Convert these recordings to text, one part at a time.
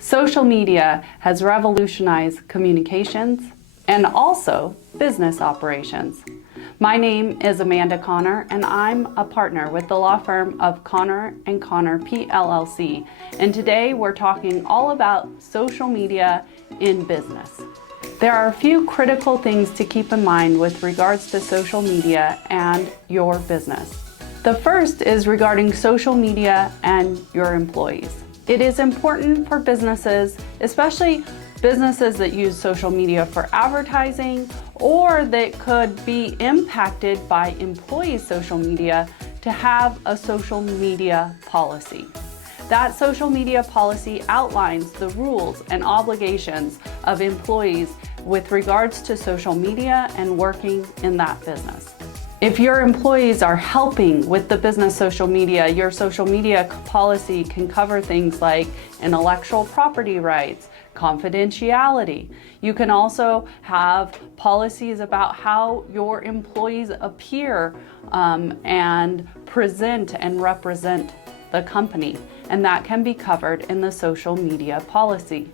Social media has revolutionized communications and also business operations. My name is Amanda Connor, and I'm a partner with the law firm of Connor & Connor PLLC. And today we're talking all about social media in business. There are a few critical things to keep in mind with regards to social media and your business. The first is regarding social media and your employees. It is important for businesses, especially businesses that use social media for advertising or that could be impacted by employees' social media, to have a social media policy. That social media policy outlines the rules and obligations of employees with regards to social media and working in that business. If your employees are helping with the business social media, your social media policy can cover things like intellectual property rights, confidentiality. You can also have policies about how your employees appear and present and represent the company, and that can be covered in the social media policy.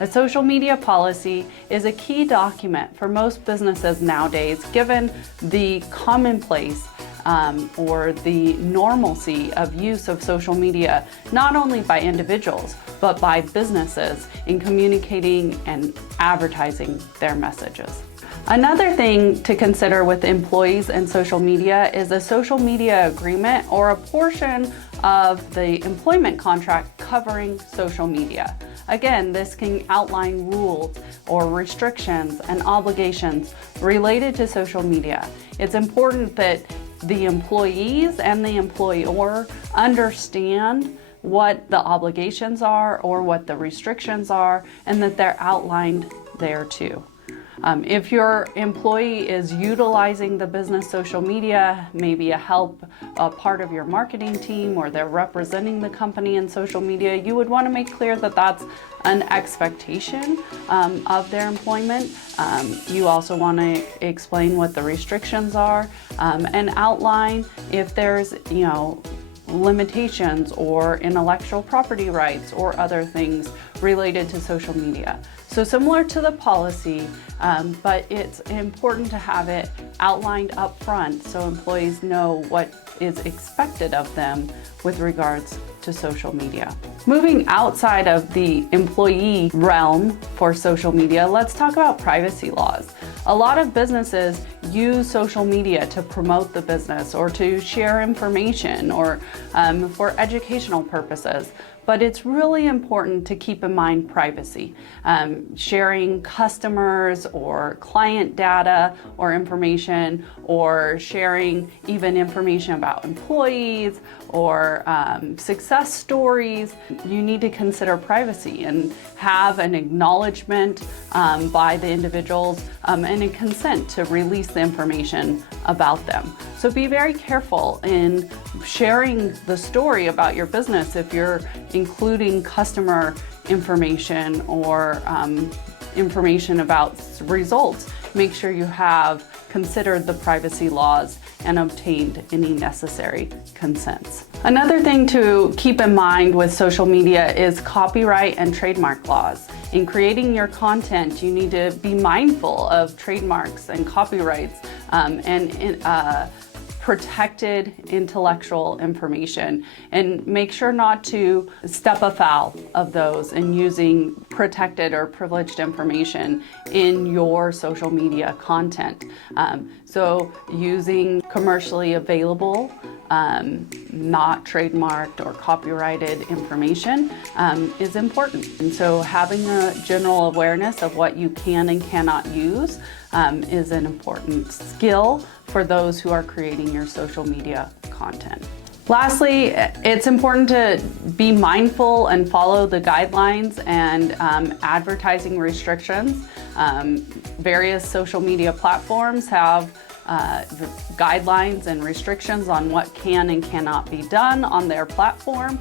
A social media policy is a key document for most businesses nowadays, given the commonplace or the normalcy of use of social media, not only by individuals, but by businesses in communicating and advertising their messages. Another thing to consider with employees and social media is a social media agreement or a portion of the employment contract covering social media. Again, this can outline rules or restrictions and obligations related to social media. It's important that the employees and the employer understand what the obligations are or what the restrictions are, and that they're outlined there too. If your employee is utilizing the business social media, maybe a part of your marketing team, or they're representing the company in social media, you would want to make clear that that's an expectation of their employment. You also want to explain what the restrictions are and outline if there's, limitations or intellectual property rights or other things related to social media. So similar to the policy, but it's important to have it outlined up front so employees know what is expected of them with regards to social media. Moving outside of the employee realm for social media, let's talk about privacy laws. A lot of businesses use social media to promote the business or to share information or for educational purposes. But it's really important to keep in mind privacy. Sharing customers or client data or information, or sharing even information about employees or success stories. You need to consider privacy and have an acknowledgement by the individuals and a consent to release the information about them. So be very careful in sharing the story about your business if you're including customer information or information about results. Make sure you have considered the privacy laws and obtained any necessary consents. Another thing to keep in mind with social media is copyright and trademark laws. In creating your content, you need to be mindful of trademarks and copyrights and protected intellectual information, and make sure not to step afoul of those in using protected or privileged information in your social media content. So using commercially available, not trademarked or copyrighted information is important. And so having a general awareness of what you can and cannot use is an important skill for those who are creating your social media content. Lastly, it's important to be mindful and follow the guidelines and advertising restrictions. Various social media platforms have guidelines and restrictions on what can and cannot be done on their platform.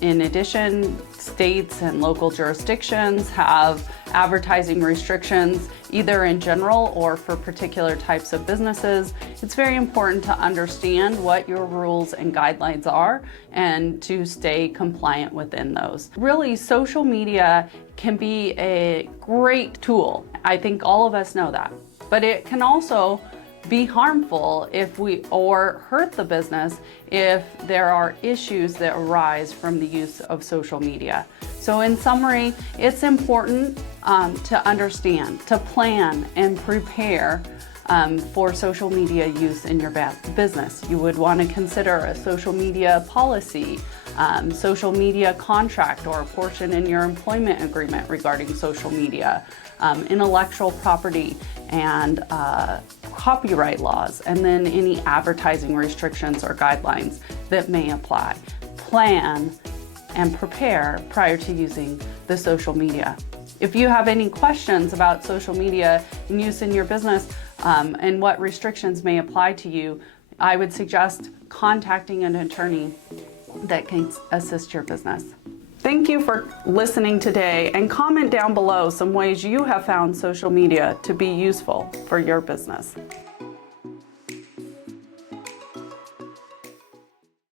In addition, states and local jurisdictions have advertising restrictions, either in general or for particular types of businesses. It's very important to understand what your rules and guidelines are and to stay compliant within those. Really, social media can be a great tool. I think all of us know that, but it can also be harmful or hurt the business if there are issues that arise from the use of social media. So in summary, it's important to understand, to plan and prepare for social media use in your business. You would want to consider a social media policy, social media contract, or a portion in your employment agreement regarding social media, intellectual property and copyright laws, and then any advertising restrictions or guidelines that may apply. Plan and prepare prior to using the social media. If you have any questions about social media and use in your business and what restrictions may apply to you, I would suggest contacting an attorney that can assist your business. Thank you for listening today, and comment down below some ways you have found social media to be useful for your business.